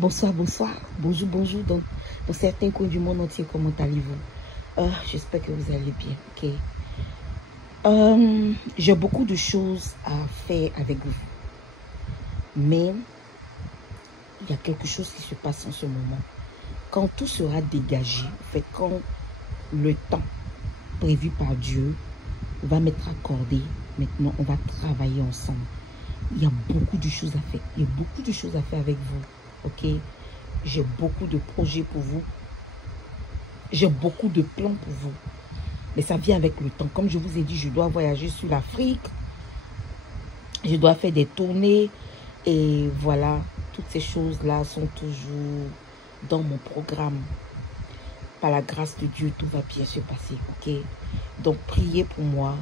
Bonsoir, bonsoir, bonjour, bonjour dans certains coins du monde entier, comment allez-vous? J'espère que vous allez bien, ok. J'ai beaucoup de choses à faire avec vous, mais il y a quelque chose qui se passe en ce moment. Quand tout sera dégagé, en fait, quand le temps prévu par Dieu va m'être accordé, maintenant on va travailler ensemble. Il y a beaucoup de choses à faire, il y a beaucoup de choses à faire avec vous, ok. J'ai beaucoup de projets pour vous, j'ai beaucoup de plans pour vous, mais ça vient avec le temps. Comme je vous ai dit, je dois voyager sur l'Afrique, je dois faire des tournées, et voilà, toutes ces choses-là sont toujours dans mon programme. Par la grâce de Dieu, tout va bien se passer, ok. Donc priez pour moi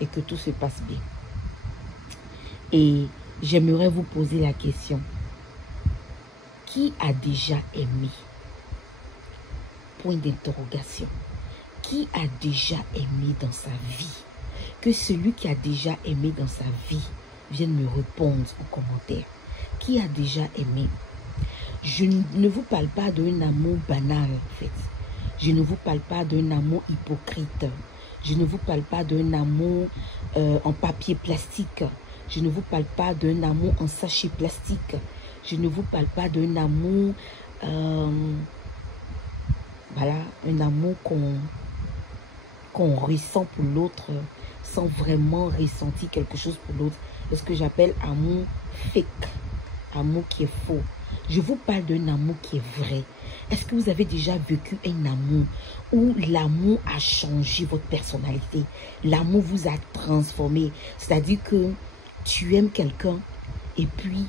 et que tout se passe bien. Et j'aimerais vous poser la question: qui a déjà aimé? Point d'interrogation. Qui a déjà aimé dans sa vie? Que celui qui a déjà aimé dans sa vie vienne me répondre en commentaire. Qui a déjà aimé? Je ne vous parle pas d'un amour banal, en fait. Je ne vous parle pas d'un amour hypocrite. Je ne vous parle pas d'un amour en papier plastique. Je ne vous parle pas d'un amour en sachet plastique. Je ne vous parle pas d'un amour, voilà, un amour qu'on ressent pour l'autre sans vraiment ressentir quelque chose pour l'autre. C'est ce que j'appelle amour fake, amour qui est faux. Je vous parle d'un amour qui est vrai. Est-ce que vous avez déjà vécu un amour où l'amour a changé votre personnalité? L'amour vous a transformé. C'est-à-dire que tu aimes quelqu'un et puis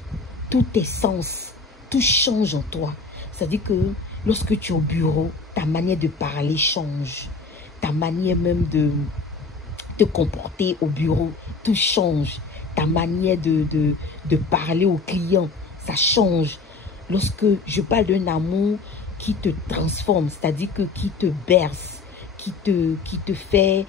tous tes sens, tout change en toi. C'est-à-dire que lorsque tu es au bureau, ta manière de parler change. Ta manière même de te comporter au bureau, tout change. Ta manière de parler aux clients, ça change. Lorsque je parle d'un amour qui te transforme, c'est-à-dire que qui te berce, qui te fait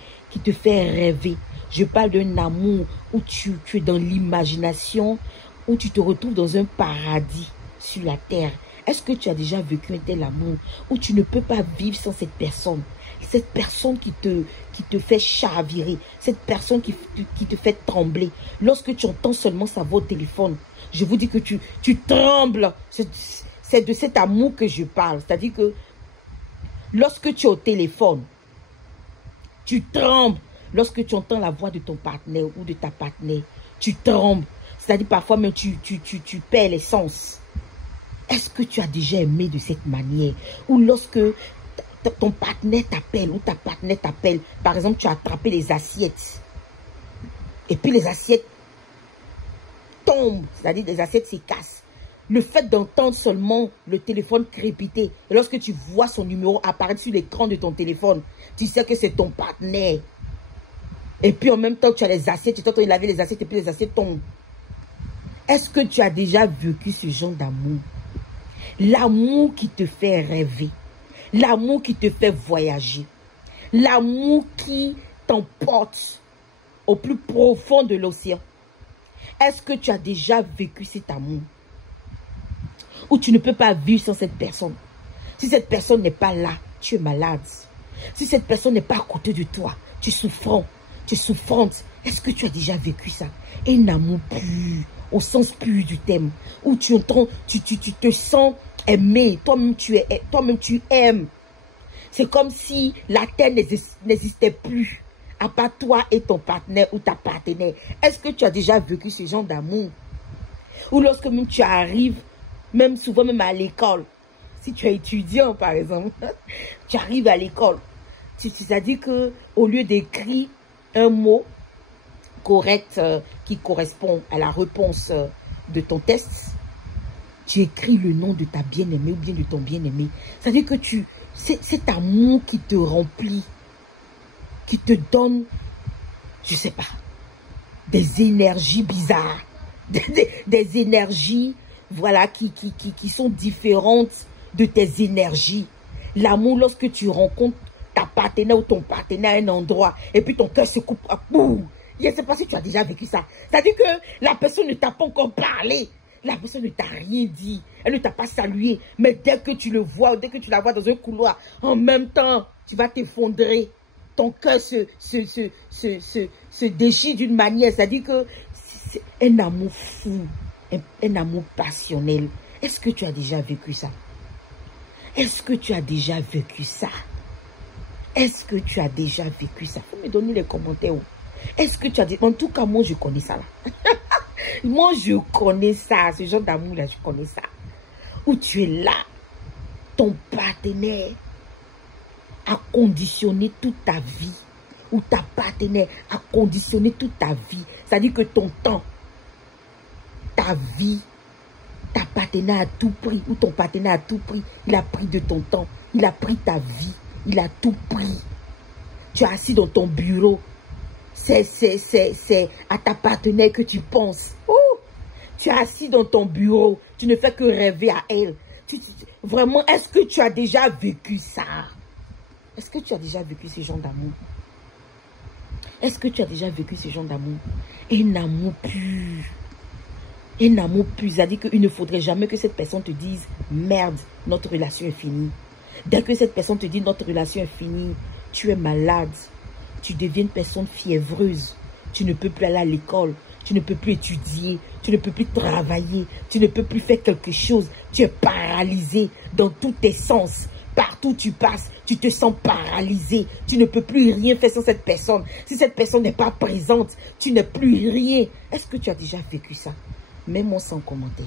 rêver. Je parle d'un amour où tu es dans l'imagination, où tu te retrouves dans un paradis sur la terre. Est-ce que tu as déjà vécu un tel amour où tu ne peux pas vivre sans cette personne? Cette personne qui te fait chavirer, cette personne qui te fait trembler. Lorsque tu entends seulement sa voix au téléphone, je vous dis que tu trembles. C'est de cet amour que je parle. C'est-à-dire que lorsque tu es au téléphone, tu trembles. Lorsque tu entends la voix de ton partenaire ou de ta partenaire, tu trembles. C'est-à-dire parfois même tu perds les sens. Est-ce que tu as déjà aimé de cette manière? Ou lorsque ton partenaire t'appelle ou ta partenaire t'appelle, par exemple, tu as attrapé les assiettes. Et puis les assiettes tombent, c'est-à-dire les assiettes se cassent. Le fait d'entendre seulement le téléphone crépiter, et lorsque tu vois son numéro apparaître sur l'écran de ton téléphone, tu sais que c'est ton partenaire. Et puis en même temps, tu as les assiettes, tu t'entends laver les assiettes et puis les assiettes tombent. Est-ce que tu as déjà vécu ce genre d'amour? L'amour qui te fait rêver. L'amour qui te fait voyager. L'amour qui t'emporte au plus profond de l'océan. Est-ce que tu as déjà vécu cet amour? Où tu ne peux pas vivre sans cette personne. Si cette personne n'est pas là, tu es malade. Si cette personne n'est pas à côté de toi, tu es souffrant, tu es souffrante. Est-ce que tu as déjà vécu ça? Un amour pur, au sens pur du terme. Où tu te sens aimé, toi-même tu aimes. C'est comme si la terre n'existait plus, à part toi et ton partenaire ou ta partenaire. Est-ce que tu as déjà vécu ce genre d'amour? Ou lorsque même tu arrives, même souvent même à l'école, si tu es étudiant par exemple, tu arrives à l'école, c'est-à-dire que au lieu d'écrire un mot correct qui correspond à la réponse de ton test, tu écris le nom de ta bien-aimée ou bien de ton bien-aimé. C'est-à-dire que cet amour qui te remplit, qui te donne, je sais pas, des énergies bizarres, des énergies, voilà, qui sont différentes de tes énergies. L'amour, lorsque tu rencontres ta partenaire ou ton partenaire à un endroit, et puis ton cœur se coupe, boum. Je ne sais pas si tu as déjà vécu ça. C'est-à-dire que la personne ne t'a pas encore parlé. La personne ne t'a rien dit. Elle ne t'a pas salué. Mais dès que tu le vois, dès que tu la vois dans un couloir, en même temps, tu vas t'effondrer. Ton cœur se déchire d'une manière. C'est-à-dire que c'est un amour fou, un amour passionnel. Est-ce que tu as déjà vécu ça? Est-ce que tu as déjà vécu ça? Est-ce que tu as déjà vécu ça? Faut me donner les commentaires. Est-ce que tu as dit... En tout cas, moi, je connais ça là. Moi, je connais ça. Ce genre d'amour là, je connais ça. Où tu es là. Ton partenaire a conditionné toute ta vie. Ou ta partenaire a conditionné toute ta vie. C'est-à-dire que ton temps, ta vie, ta partenaire a tout pris. Ou ton partenaire a tout pris. Il a pris de ton temps. Il a pris ta vie. Il a tout pris. Tu es assis dans ton bureau. C'est à ta partenaire que tu penses. Oh, tu es assis dans ton bureau. Tu ne fais que rêver à elle. Vraiment, est-ce que tu as déjà vécu ça? Est-ce que tu as déjà vécu ce genre d'amour? Est-ce que tu as déjà vécu ce genre d'amour? Un amour pur. Un amour pur. C'est-à-dire qu'il ne faudrait jamais que cette personne te dise « Merde, notre relation est finie ». Dès que cette personne te dit « Notre relation est finie », tu es malade. Tu deviens une personne fiévreuse. Tu ne peux plus aller à l'école. Tu ne peux plus étudier. Tu ne peux plus travailler. Tu ne peux plus faire quelque chose. Tu es paralysé dans tous tes sens. Partout où tu passes, tu te sens paralysé. Tu ne peux plus rien faire sans cette personne. Si cette personne n'est pas présente, tu n'es plus rien. Est-ce que tu as déjà vécu ça? Mets-moi ça en commentaire.